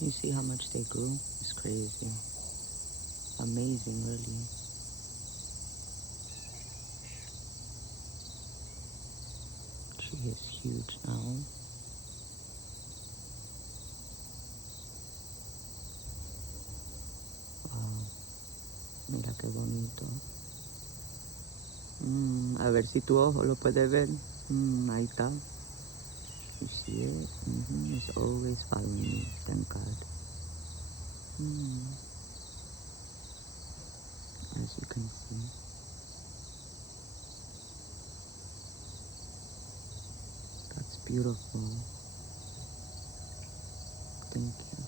You see how much they grew? It's crazy. Amazing, really. She is huge now. Wow, mira qué bonito. A ver si tu ojo lo puede ver. Ahí está. You see it? It's always following me. Thank God. As you can see. That's beautiful. Thank you.